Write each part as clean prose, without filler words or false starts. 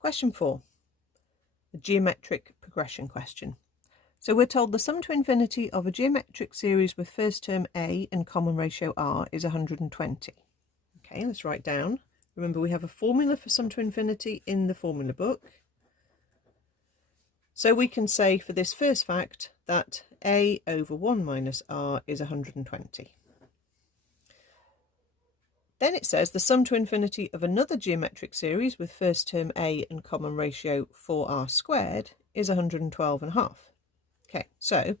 Question 4, a geometric progression question. So we're told the sum to infinity of a geometric series with first term a and common ratio r is 120. Okay, let's write down. Remember, we have a formula for sum to infinity in the formula book. So we can say for this first fact that a over 1 minus r is 120. Then it says the sum to infinity of another geometric series with first term a and common ratio 4r squared is 112.5. Okay, so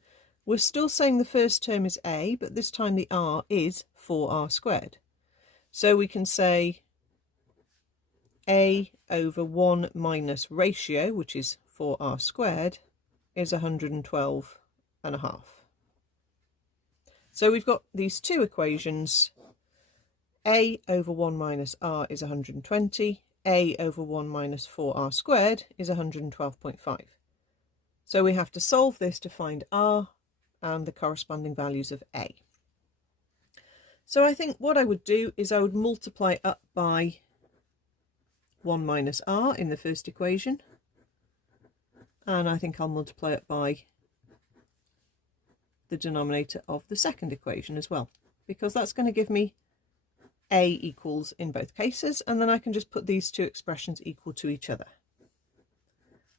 we're still saying the first term is a, but this time the r is 4r squared. So we can say a over 1 minus ratio, which is 4r squared, is 112.5. So we've got these two equations. A over 1 minus r is 120. A over 1 minus 4r squared is 112.5. So we have to solve this to find r and the corresponding values of a. So I think what I would do is I would multiply up by 1 minus r in the first equation. And I think I'll multiply it by the denominator of the second equation as well, because that's going to give me a equals in both cases, and then I can just put these two expressions equal to each other.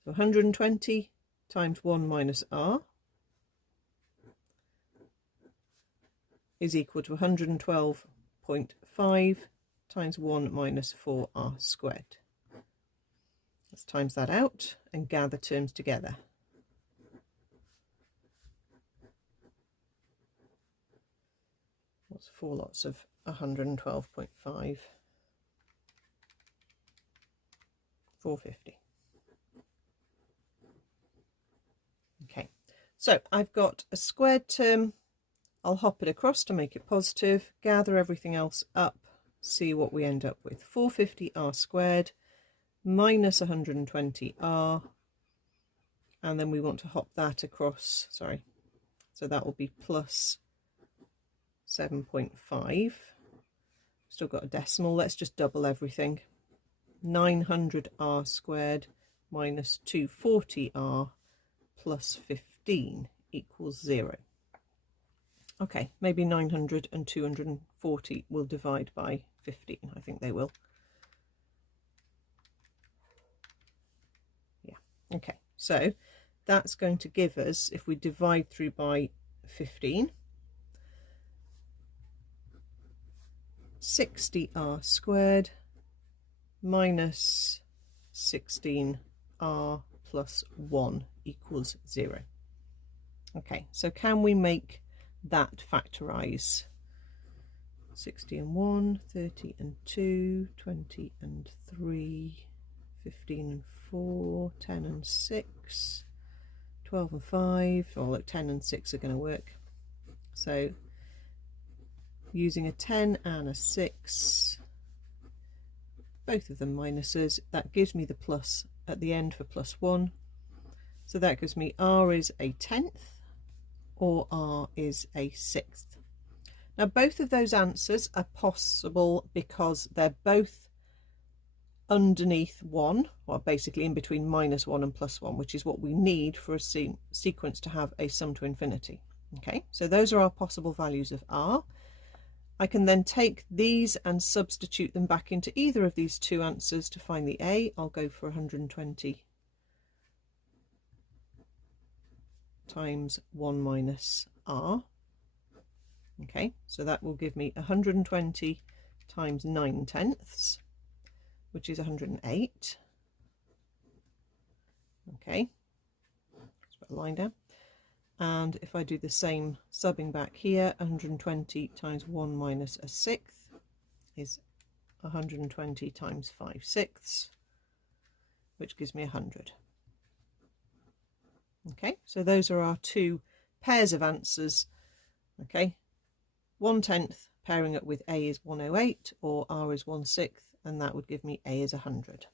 So 120 times 1 minus r is equal to 112.5 times 1 minus 4r squared. Let's times that out and gather terms together. What's 4 lots of 112.5? 450. Okay, so I've got a squared term. I'll hop it across to make it positive, gather everything else up, see what we end up with. 450r squared minus 120r, and then we want to hop that across, sorry, so that will be plus 7.5. Still got a decimal, let's just double everything. 900r squared minus 240r plus 15 equals 0. Okay, maybe 900 and 240 will divide by 15. I think they will. Yeah, okay. So that's going to give us, if we divide through by 15, 60r squared minus 16r plus 1 equals 0. Okay, so can we make that factorize? 60 and 1, 30 and 2, 20 and 3, 15 and 4, 10 and 6, 12 and 5. Oh look, 10 and 6 are going to work. So using a 10 and a 6, both of them minuses, that gives me the plus at the end for plus 1. So that gives me r is a 10th or r is a 6th. Now both of those answers are possible because they're both underneath 1, or basically in between minus 1 and plus 1, which is what we need for a sequence to have a sum to infinity. Okay, so those are our possible values of r. I can then take these and substitute them back into either of these two answers to find the a. I'll go for 120 times 1 minus r. Okay, so that will give me 120 times 9/10, which is 108. Okay, let's put a line down. And if I do the same subbing back here, 120 times 1 minus a 6th is 120 times 5/6, which gives me 100. Okay, so those are our two pairs of answers. Okay, 1/10 pairing up with a is 108 or r is 1/6, and that would give me a is 100.